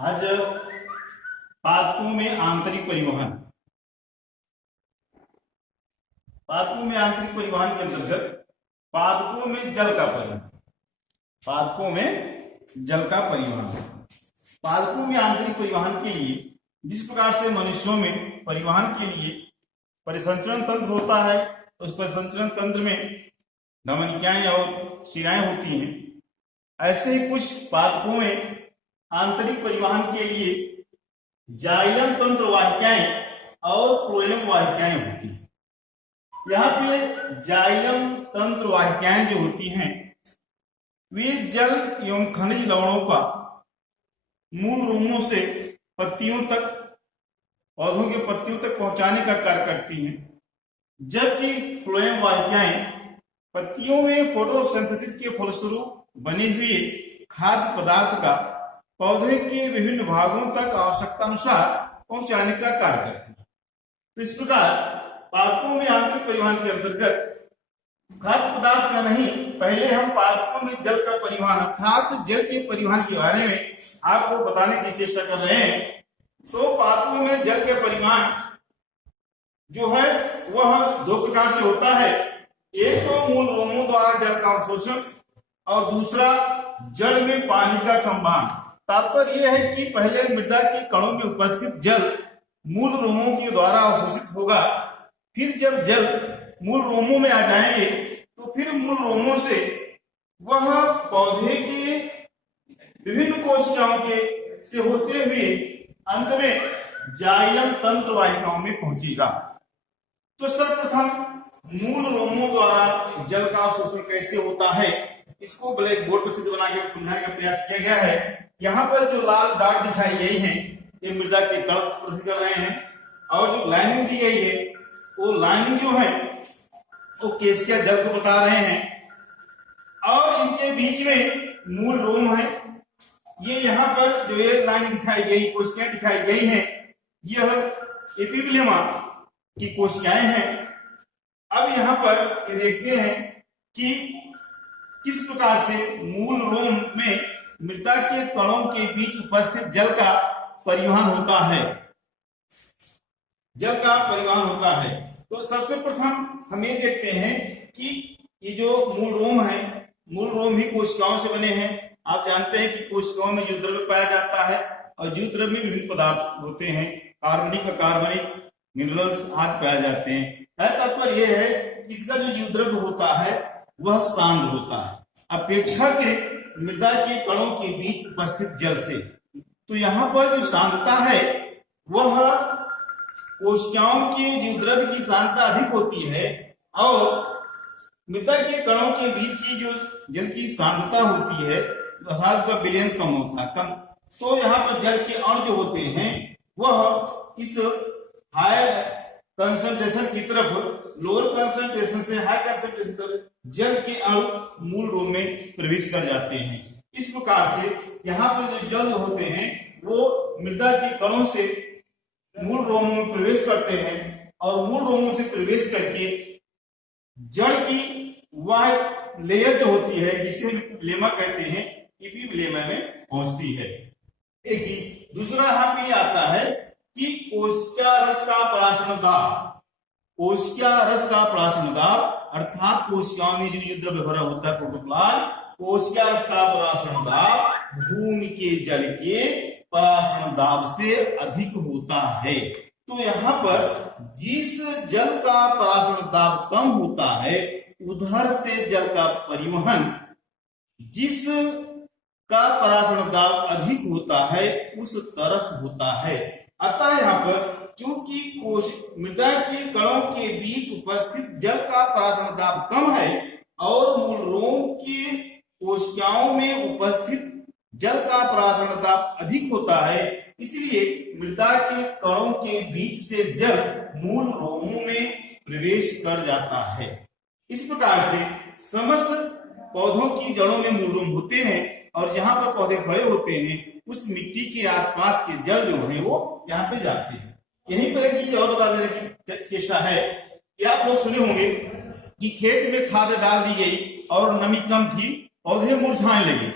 आज पादपों में आंतरिक परिवहन। पादपों में आंतरिक परिवहन के अंतर्गत पादपों में जल का परिवहन। पादपों में जल का परिवहन। पादपों में आंतरिक परिवहन के लिए जिस प्रकार से मनुष्यों में परिवहन के लिए परिसंचरण तंत्र होता है, उस परिसंचरण तंत्र में धमनिकाएं और शिराएं होती हैं, ऐसे ही कुछ पादपों में आंतरिक परिवहन के लिए जाइलम तंत्र वाहिकाएं और फ्लोएम वाहिकाएं होती हैं। यहाँ पे जाइलम तंत्र वाहिकाएं जो होती हैं वे जल एवं खनिज लवणों का मूल रोमों से पत्तियों तक, पौधों के पत्तियों तक पहुंचाने का कार्य करती हैं, जबकि फ्लोएम वाहिकाएं पत्तियों में फोटोसिंथेसिस के फलस्वरूप बने हुए खाद्य पदार्थ का पौधे के विभिन्न भागों तक आवश्यकता अनुसार पहुंचाने का कार्य करती है। तो इस प्रकार पादपों में आंतरिक परिवहन के अंतर्गत खाद्य पदार्थ का नहीं, पहले हम पादपों में जल का परिवहन अर्थात जल के परिवहन के बारे में आपको बताने की चेष्टा कर रहे हैं। तो पादपों में जल के परिवहन जो है वह दो प्रकार से होता है। एक तो मूल रोमों द्वारा जल का अवशोषण और दूसरा जड़ में पानी का संवहन। तात्पर्य यह है कि पहले मृदा के कणों में उपस्थित जल मूल रोमों के द्वारा अवशोषित होगा, फिर जब जल मूल रोमों में आ जाएंगे तो फिर मूल रोमों से वह पौधे के विभिन्न कोशिकाओं के से होते हुए अंत में जाइलम तंत्र वाहिकाओं में पहुंचेगा। तो सर्वप्रथम मूल रोमों द्वारा जल का अवशोषण कैसे होता है, इसको ब्लैक बोर्ड पर चित्र बना के समझाने का प्रयास किया गया है। यहाँ पर जो लाल डाट दिखाई गई है ये मृदा के कण प्रदर्शित कर रहे हैं, और जो लाइनिंग दी गई है वो लाइनिंग जो है वो केशिका जल को बता रहे हैं, और इनके बीच में मूल रोम है। ये यहाँ पर जो ये लाइनिंग दिखाई गई, कोशिकाएं दिखाई गई हैं, यह एपिब्लेमा की कोशिकाएं हैं। अब यहाँ पर ये देखते हैं कि किस प्रकार से मूल रोम में मृदा के कणों के बीच उपस्थित जल का परिवहन होता है। जल का परिवहन होता है तो सबसे प्रथम हम ये देखते हैं कि ये जो मूल रोम है, मूल रोम भी कोशिकाओं से बने हैं। आप जानते हैं कि कोशिकाओं में जीव द्रव्य पाया जाता है, और जीव द्रव्य में विभिन्न पदार्थ होते हैं, कार्बनिक अकार्बनिक मिनरल्स आदि पाए जाते हैं। तात्पर्य यह है कि इसका जो जीव द्रव्य होता है वह सांद्र होता है अपेक्षाकृत मृदा के कणों के बीच उपस्थित जल से। तो यहाँ पर जो सांद्रता है वह कोशिकाओं के जीव द्रव्य की सांद्रता अधिक होती है, और मृदा के कणों के बीच की जो जल की सांद्रता होती है वह का विलयन कम होता है, कम। तो यहाँ पर जल के अणु जो होते हैं वह इस हाई कंसंट्रेशन की तरफ लोअर कंसंट्रेशन से हाई कंसंट्रेशन तक जल के अणु मूल रोम में प्रवेश कर जाते हैं। इस प्रकार से यहाँ पर जो जल होते हैं वो मृदा के कणों से मूल रोमों में प्रवेश करते हैं, और मूल रोमों से प्रवेश करके जड़ की वह लेयर जो होती है जिसे एपिब्लेमा कहते हैं, एपिब्लेमा में पहुंचती है। एक ही दूसरा यहाँ पे आता है कि कोशिका रस का पराशरण दाब। कोशिका रस का पराशरण दाब अर्थात कोशिकाओं में जो द्रव्य भरा होता है प्रोटोप्लाज्म, कोशिका रस का पराशरण दाब भूमि के जल के पराशरण दाब से अधिक होता है। तो यहाँ पर जिस जल का पराशरण दाब कम होता है उधर से जल का परिवहन जिस का पराशरण दाब अधिक होता है उस तरफ होता है। अतः यहाँ पर क्योंकि मृदा के कणों के बीच उपस्थित जल का पराशरण दाब कम है और मूल रोम के कोशिकाओं में उपस्थित जल का पराशरण दाब अधिक होता है, इसलिए मृदा के कणों के बीच से जल मूल रोमों में प्रवेश कर जाता है। इस प्रकार से समस्त पौधों की जड़ों में मूल रोम होते हैं, और जहां पर पौधे खड़े होते हैं उस मिट्टी के आसपास के जल जो है वो यहाँ पे जाते हैं। यहीं पर एक चीज और बता देने की चेष्टा है कि आप लोग सुने होंगे कि खेत में खाद डाल दी गई और नमी कम थी, पौधे मुरझाने लगे।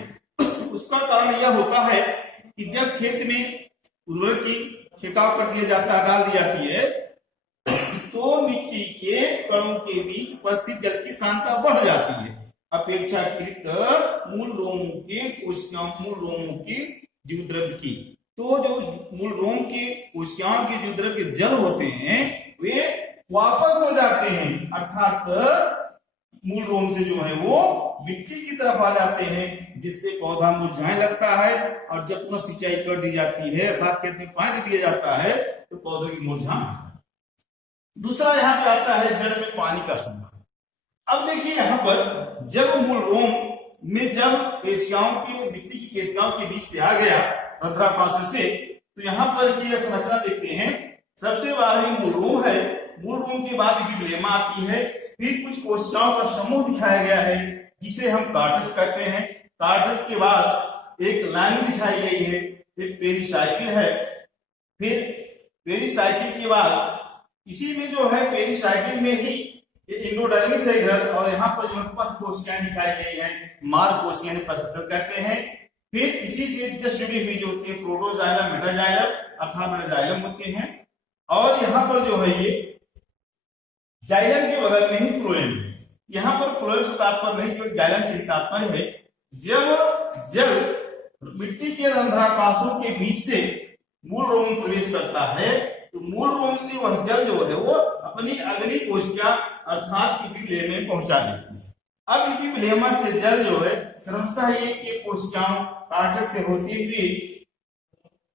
उसका कारण यह होता है कि जब खेत में उर्वरक की छिड़काव कर दिया जाता है, डाल दी जाती है, तो मिट्टी के कणों के बीच उपस्थित जल की सांद्रता बढ़ जाती है अपेक्षाकृत मूल रोमों के कोशिकाओं, मूल रोमों के जीवद्रव्य की। तो जो मूल रोम के कोशिकाओं के जीवद्रव्य के जल होते हैं वे वापस हो जाते हैं, अर्थात मूल रोम से जो है वो मिट्टी की तरफ आ जाते हैं, जिससे पौधा मुरझाने लगता है। और जब पुनः सिंचाई कर दी जाती है अर्थात खेत में पानी दिया जाता है तो पौधों की मुरझान। दूसरा यहाँ पे आता है जड़ में पानी का संबंध। अब देखिए यहाँ पर जब मूल रोम में जल केशिकाओं के, मिट्टी की केशिकाओं के बीच से आ गया रंध्राकाश से, तो यहाँ पर इसकी संरचना देखते हैं। सबसे बाहरी मूल रोम है, मूल रोम के बाद एपिब्लेमा आती है, फिर कुछ कोशिकाओं का समूह दिखाया गया है जिसे हम कार्टस कहते हैं। कार्टस के बाद एक लाइन दिखाई गई है, एक पेरिसाइकिल है, फिर पेरिसाइकिल के बाद इसी में जो है पेरिसाइकिल में ही एंडोडर्मिस है इधर, और यहाँ पर जो पथ कोशिकाएं दिखाई गई हैं, मार्ग कोशिकाएं पथ कहते हैं। फिर इसी से जस्ट जुड़ी हुई जो होती है प्रोटोजाइलम, मेटाजाइलम अर्थात मेटाजाइलम होते हैं। और यहाँ पर जो है ये जाइलम के बगल में ही फ्लोएम, यहाँ पर फ्लोएम से तात्पर्य नहीं क्योंकि जाइलम से तात्पर्य है जब जल मिट्टी के रंध्राकाशों के बीच से मूल रोम में प्रवेश करता है तो मूल रोम से वह जल जो है वो अपनी अगली कोशिका अर्थात एपिब्लेमा में पहुंचा देती है। अब एपिब्लेमा से जल जो है क्रमशः ये कोशिकाओं कार्टक से होती हुई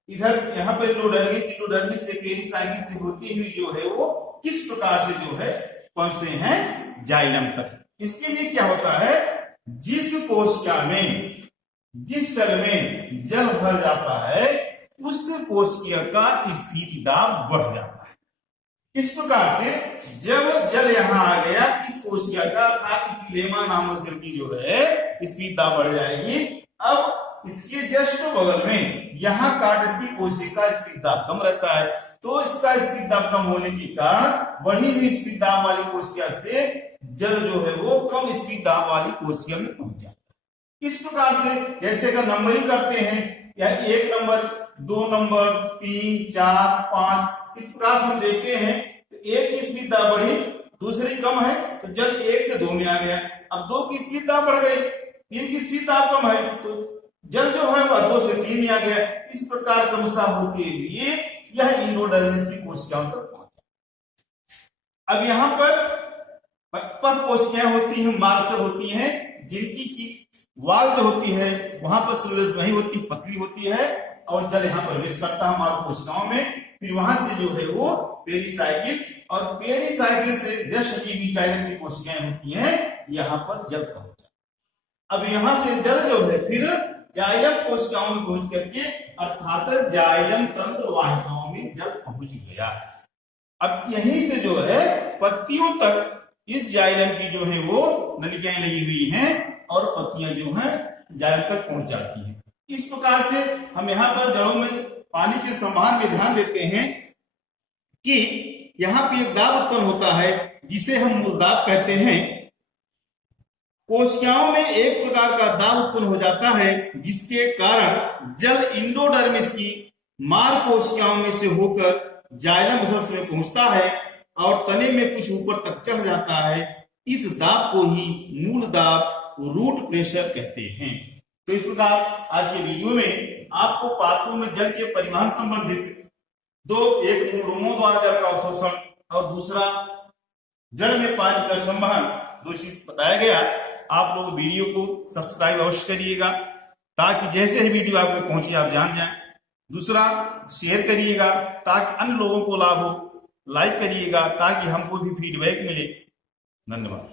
इधर यहाँ पर एंडोडर्मिस से पेरिसाइकिल से होती हुई जो है वो किस प्रकार से जो है पहुंचते हैं जाइलम तक। इसके लिए क्या होता है, जिस कोशिका में, जिस सेल में जल भर जाता है उस कोशिका का स्थिर दाब बढ़ जाता है। इस प्रकार से जब जल यहाँ आ गया इस कोशिका का अर्थात एपिब्लेमा नामक सेल की जो है स्थिर दाब बढ़ जाएगी। अब इसके जस्ट बगल में यहाँ कार्टस की कोशिका का स्थिर दाब कम रहता है, तो इसका स्थिर दाब कम होने के कारण बढ़ी हुई स्थिर दाब वाली कोशिका से जल जो है वो कम स्थिर दाब वाली कोशिका में पहुंच जाता है। इस प्रकार से जैसे अगर नंबरिंग करते हैं या 1 नंबर 2 नंबर 3 4 5 इस प्रकार से हम देखते हैं तो 1 की स्थिर दाब बढ़ी, दूसरी कम है तो जल 1 से 2 में आ गया। अब 2 की स्थिर दाब बढ़ गई, 3 की स्थिर दाब कम है तो जल जो है वह 2 से 3 में आ गया। इस प्रकार क्रमशः होते हुए यह एंडोडर्मिस की कोशिकाओं तक पहुंचा। अब यहाँ पर पथ कोशिकाएं होती हैं, मार्ग से होती हैं, जिनकी की वाल जो होती है वहां पर सेलुलोज नहीं होती, पतली होती है और जल यहाँ प्रवेश करता है मार्ग कोशिकाओं में। फिर वहां से जो है वो पेरिसाइकिल और पेरिसाइकिल से जस्ट जाइलम की कोशिकाएं होती हैं, यहाँ पर जल पहुंचा। अब यहाँ से जल जो है फिर जाइलम कोशिकाओं में पहुंच करके अर्थात जाइलम तंत्र वाहिकाओं में जल पहुंच गया। अब यहीं से जो है पत्तियों तक इस जाइलम की जो है वो नलिकाएं लगी हुई हैं और पत्तियां जो हैं जाइलम तक पहुंच जाती हैं। इस प्रकार से हम यहाँ पर जड़ों में पानी के संवहन में ध्यान देते हैं कि यहाँ पे एक दाब उत्पन्न होता है जिसे हम मूलदाब कहते हैं। कोशिकाओं में एक प्रकार का दाब उत्पन्न हो जाता है जिसके कारण जल एंडोडर्मिस की मार्ग कोशिकाओं में से होकर जाइलम सर्फ में पहुंचता है और तने में कुछ ऊपर तक चढ़ जाता है। इस दाब को ही मूल दाब, रूट प्रेशर कहते हैं। तो इस प्रकार आज के वीडियो में आपको पादपों में जल के परिवहन संबंधित एक मूल रोमों द्वारा जल का अवशोषण और दूसरा जड़ में पानी का संवहन, 2 चीज बताया गया। आप लोग वीडियो को सब्सक्राइब अवश्य करिएगा ताकि जैसे ही वीडियो आप तक पहुंचे आप जान जाएं। दूसरा शेयर करिएगा ताकि अन्य लोगों को लाभ हो। लाइक करिएगा ताकि हमको भी फीडबैक मिले। धन्यवाद।